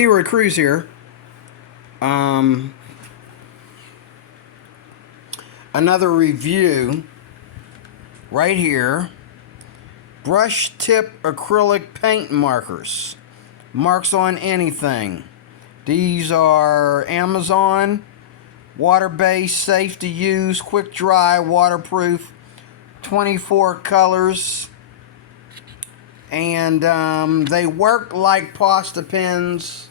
Leroy Cruz here. Another review right here. Brush tip acrylic paint markers. Marks on anything. These are Amazon, water-based, safe to use, quick dry, waterproof, 24 colors. And they work like pasta pens,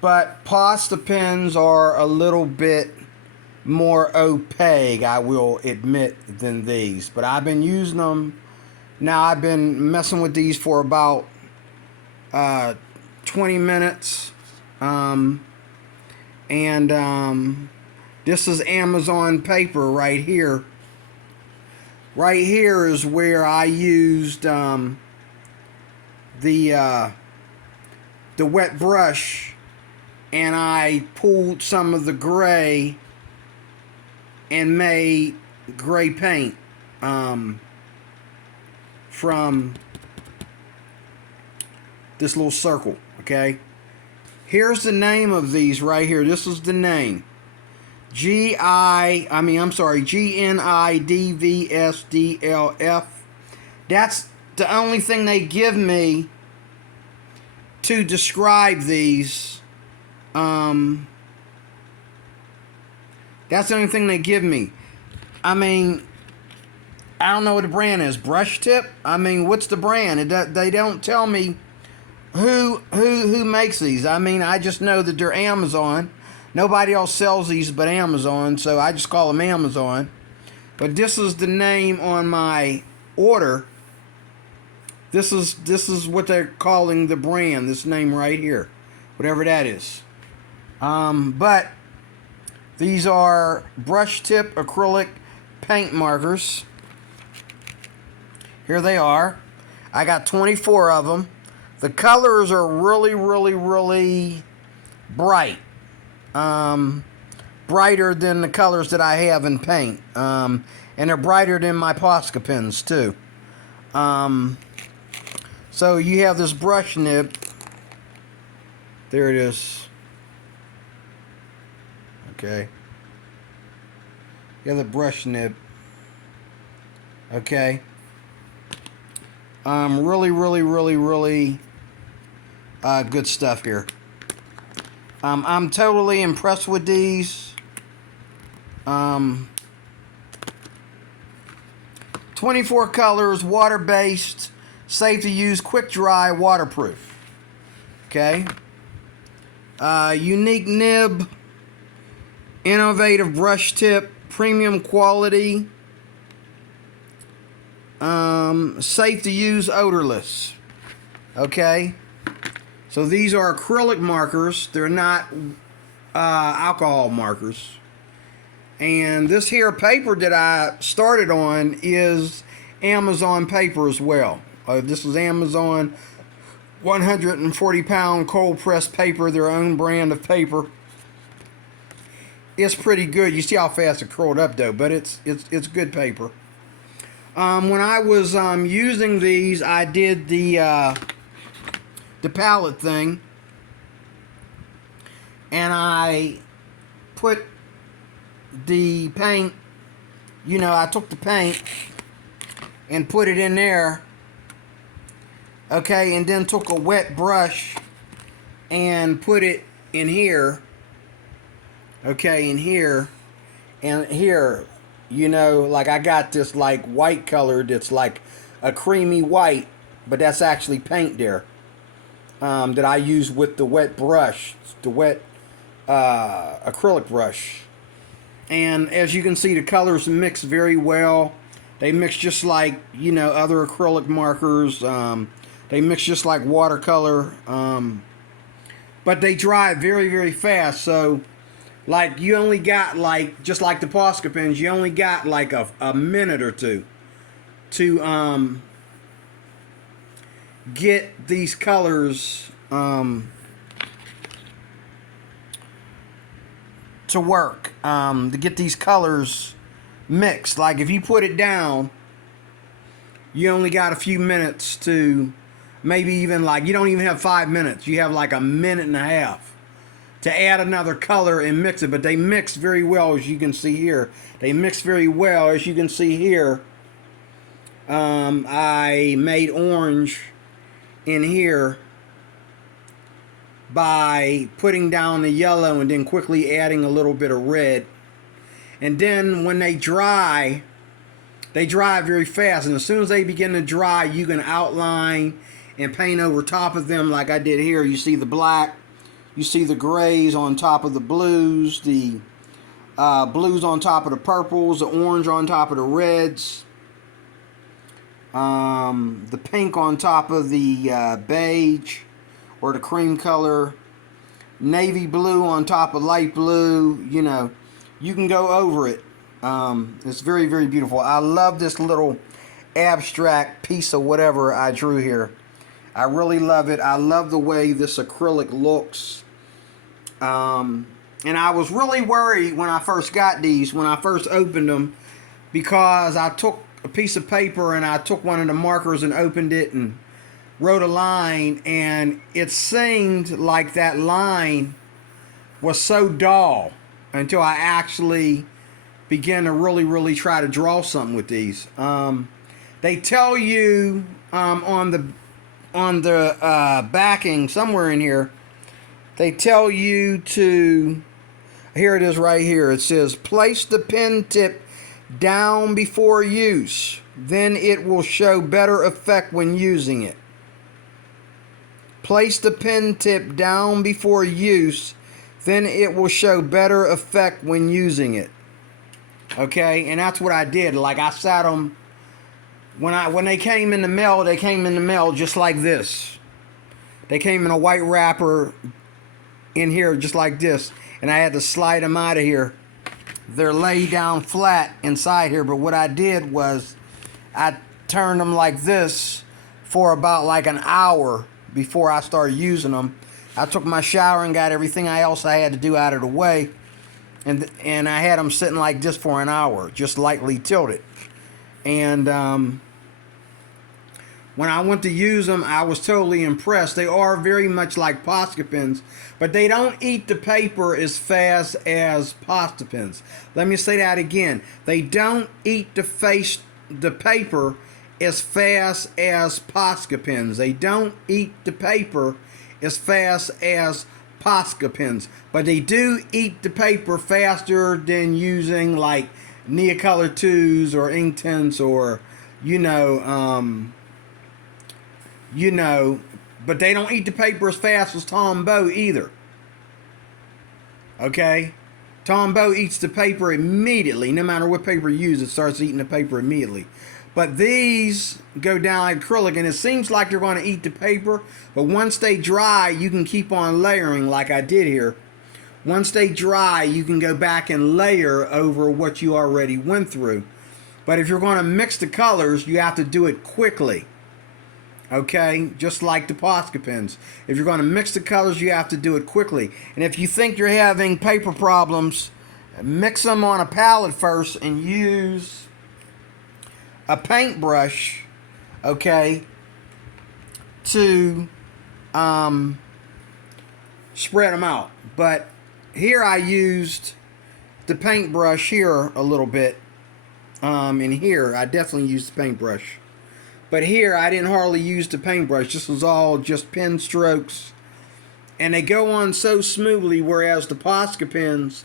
but pasta pens are a little bit more opaque, I will admit, than these. But I've been using them. Now I've been messing with these for about 20 minutes. This is Amazon paper right here. Right here is where I used the wet brush, and I pulled some of the gray and made gray paint from this little circle. Okay, here's the name of these right here. This is the name. GNIDVSDLF. That's the only thing they give me to describe these. That's the only thing they give me. I mean, I don't know what the brand is. Brush tip? I mean, what's the brand? They don't tell me who makes these. I mean, I just know that they're Amazon. Nobody else sells these but Amazon, so I just call them Amazon. But this is the name on my order. This is what they're calling the brand. This name right here, whatever that is. But these are brush tip acrylic paint markers. Here they are. I got 24 of them. The colors are really, really, really bright. Brighter than the colors that I have in paint. And they're brighter than my Posca pens too. So you have this brush nib. There it is. Okay. You have the brush nib. Okay. Really, really, really, really good stuff here. I'm totally impressed with these. 24 colors, water-based, safe to use, quick dry, waterproof. Okay. Unique nib, innovative brush tip, premium quality, safe to use, odorless. Okay. So these are acrylic markers. They're not alcohol markers. And this here paper that I started on is Amazon paper as well. This is Amazon 140-pound cold pressed paper, their own brand of paper. It's pretty good. You see how fast it curled up though, but it's good paper. When I was using these, I did the palette thing, and I put the paint, I took the paint and put it in there, okay, and then took a wet brush and put it in here, okay, in here, and here, like I got this like white color that's like a creamy white, but that's actually paint there. That I use with the wet brush, the wet acrylic brush. And as you can see, the colors mix very well. They mix just like, other acrylic markers. They mix just like watercolor. But they dry very, very fast. So, like, you only got, like, just like the Posca pens, you only got, like, a minute or two to get these colors to work, to get these colors mixed. Like if you put it down, you only got a few minutes to maybe even like, you don't even have 5 minutes. You have like a minute and a half to add another color and mix it. But they mix very well, as you can see here. They mix very well, as you can see here. I made orange in here by putting down the yellow and then quickly adding a little bit of red. And then when they dry very fast, and as soon as they begin to dry, you can outline and paint over top of them like I did here. You see the black, you see the grays on top of the blues, the blues on top of the purples, the orange on top of the reds, the pink on top of the beige or the cream color, navy blue on top of light blue. You know, you can go over it. It's very, very beautiful. I love this little abstract piece of whatever I drew here. I really love it. I love the way this acrylic looks. And I was really worried when I first got these, when I first opened them, because I took a piece of paper and I took one of the markers and opened it and wrote a line, and it seemed like that line was so dull until I actually began to really try to draw something with these. They tell you on the backing somewhere in here, they tell you to, here it is right here, it says place the pen tip down before use, then it will show better effect when using it. Place the pen tip down before use, then it will show better effect when using it. Okay, and that's what I did. Like, I sat them, when they came in the mail, they came in the mail just like this. They came in a white wrapper in here just like this, and I had to slide them out of here. They're laid down flat inside here, but what I did was I turned them like this for about like an hour before I started using them. I took my shower and got everything else I had to do out of the way, and I had them sitting like this for an hour, just lightly tilted. And when I went to use them, I was totally impressed. They are very much like Posca pens, but they don't eat the paper as fast as Posca pens. Let me say that again. They don't eat the paper as fast as Posca pens. They don't eat the paper as fast as Posca pens, but they do eat the paper faster than using like Neocolor 2s or Inktense or but they don't eat the paper as fast as Tombow either. Okay? Tombow eats the paper immediately. No matter what paper you use, it starts eating the paper immediately. But these go down like acrylic, and it seems like they're going to eat the paper, but once they dry, you can keep on layering like I did here. Once they dry, you can go back and layer over what you already went through. But if you're going to mix the colors, you have to do it quickly. Okay, just like the Posca pens. If you're going to mix the colors, you have to do it quickly. And if you think you're having paper problems, mix them on a palette first and use a paintbrush, okay, to spread them out. But here I used the paintbrush here a little bit. And here I definitely used the paintbrush. But here, I didn't hardly use the paintbrush. This was all just pen strokes. And they go on so smoothly, whereas the Posca pens,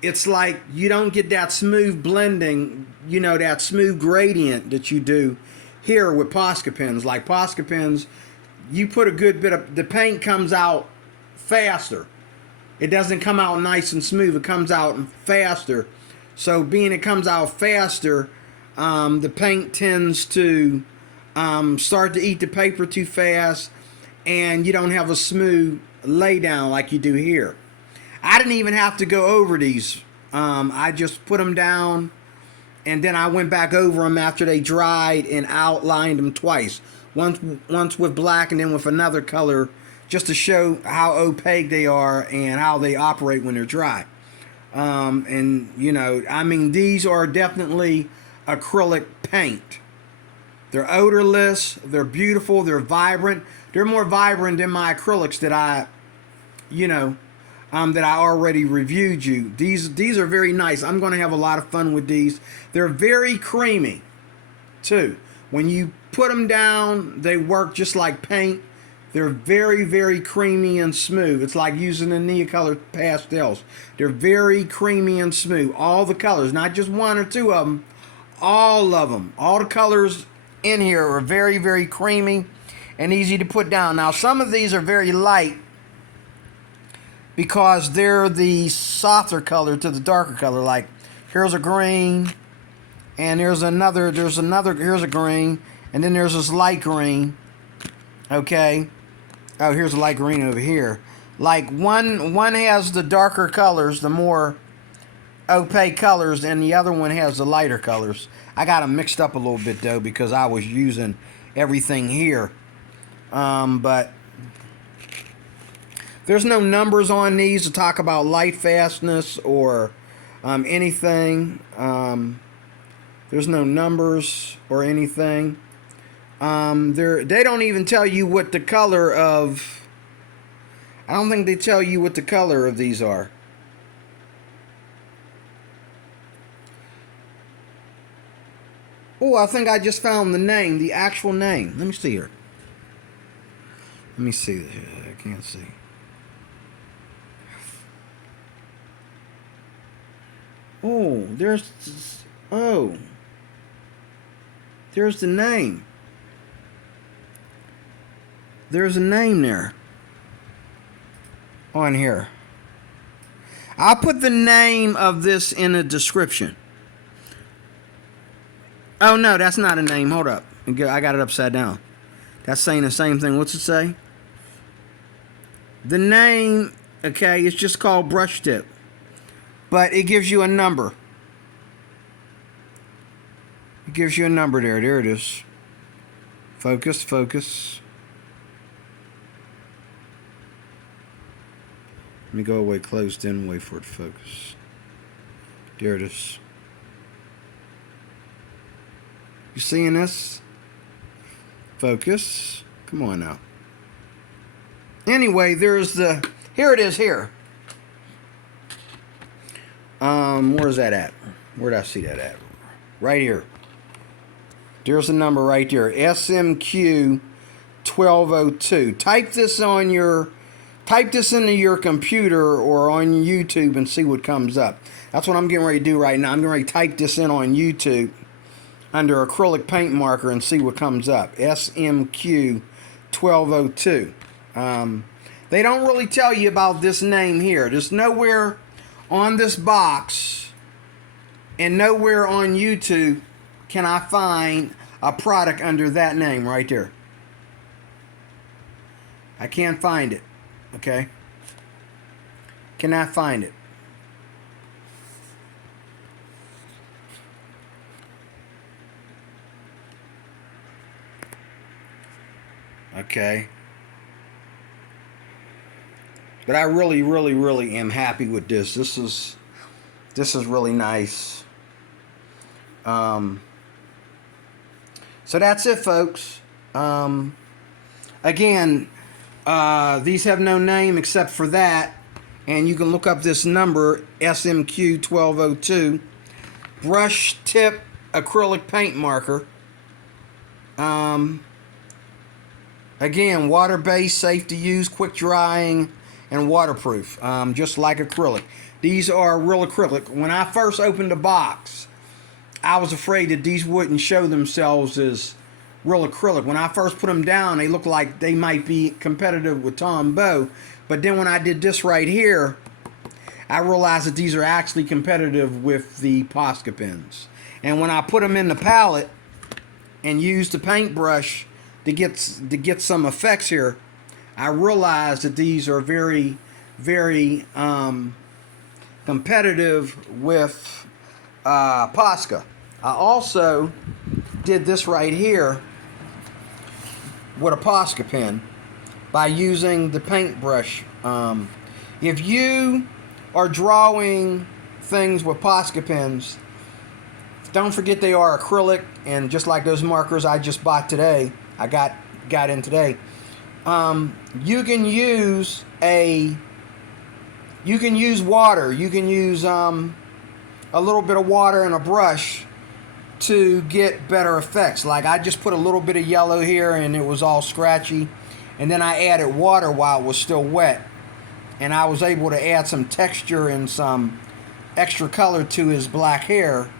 it's like you don't get that smooth blending, that smooth gradient that you do here with Posca pens. Like Posca pens, you put a good bit of, the paint comes out faster. It doesn't come out nice and smooth. It comes out faster. So being it comes out faster, the paint tends to start to eat the paper too fast, and you don't have a smooth lay down like you do here. I didn't even have to go over these. I just put them down, and then I went back over them after they dried and outlined them twice. Once with black and then with another color, just to show how opaque they are and how they operate when they're dry. And these are definitely acrylic paint. They're odorless. They're beautiful. They're vibrant. They're more vibrant than my acrylics that that I already reviewed you. These are very nice. I'm going to have a lot of fun with these. They're very creamy, too. When you put them down, they work just like paint. They're very, very creamy and smooth. It's like using the Neocolor pastels. They're very creamy and smooth. All the colors, not just one or two of them. All of them. All the colors in here are very, very creamy and easy to put down. Now, some of these are very light because they're the softer color to the darker color. Like, here's a green, and here's a green, and then there's this light green. Okay. Oh, here's a light green over here. Like, one has the darker colors, the more opaque colors, and the other one has the lighter colors. I got them mixed up a little bit, though, because I was using everything here. But there's no numbers on these to talk about light fastness or anything. There's no numbers or anything. They don't even tell you what the color of... I don't think they tell you what the color of these are. Oh, I think I just found the name, the actual name. Let me see here. Let me see. I can't see. Oh, there's the name. There's a name there on here. I'll put the name of this in the description. Oh, no, that's not a name. Hold up. I got it upside down. That's saying the same thing. What's it say? The name, okay, it's just called brush tip. But it gives you a number. It gives you a number there. There it is. Focus, focus. Let me go away close, then wait for it to focus. There it is. You seeing this? Focus. Come on now. Anyway, there's the... Here it is here. Where's that at? Where did I see that at? Right here. There's the number right there. SMQ 1202. Type this into your computer or on YouTube and see what comes up. That's what I'm getting ready to do right now. I'm getting ready to type this in on YouTube under Acrylic Paint Marker and see what comes up. SMQ 1202. They don't really tell you about this name here. There's nowhere on this box and nowhere on YouTube can I find a product under that name right there. I can't find it. Okay? Cannot find it. Okay. But I really, really, really am happy with this. This is really nice. So that's it, folks. Again, these have no name except for that. And you can look up this number, SMQ 1202. Brush tip acrylic paint marker. Again, water-based, safe to use, quick drying, and waterproof, just like acrylic. These are real acrylic. When I first opened the box, I was afraid that these wouldn't show themselves as real acrylic. When I first put them down, they looked like they might be competitive with Tombow. But then when I did this right here, I realized that these are actually competitive with the Posca pens. And when I put them in the palette and used the paintbrush to get some effects here, I realized that these are very, very competitive with Posca. I also did this right here with a Posca pen by using the paintbrush. If you are drawing things with Posca pens, Don't forget they are acrylic, and just like those markers I just bought today, I got in today. You can use water. You can use a little bit of water and a brush to get better effects. Like I just put a little bit of yellow here and it was all scratchy, and then I added water while it was still wet, and I was able to add some texture and some extra color to his black hair,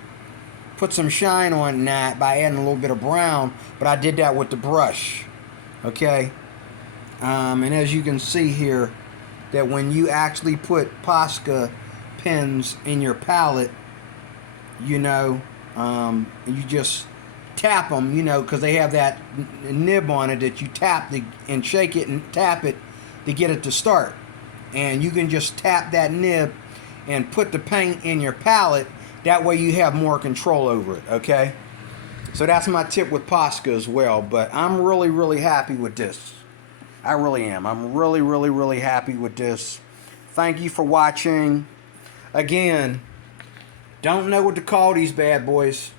put some shine on that by adding a little bit of brown, but I did that with the brush. Okay, and as you can see here, that when you actually put Posca pens in your palette, you know, you just tap them, you know, because they have that nib on it that you tap and shake it and tap it to get it to start. And you can just tap that nib and put the paint in your palette. That way you have more control over it, okay? So that's my tip with Posca as well. But I'm really, really happy with this. I really am. I'm really, really, really happy with this. Thank you for watching. Again, don't know what to call these bad boys.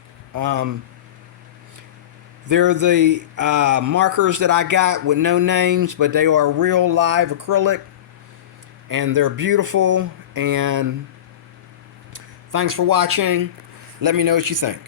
They're the markers that I got with no names, but they are real live acrylic, and they're beautiful. And thanks for watching. Let me know what you think.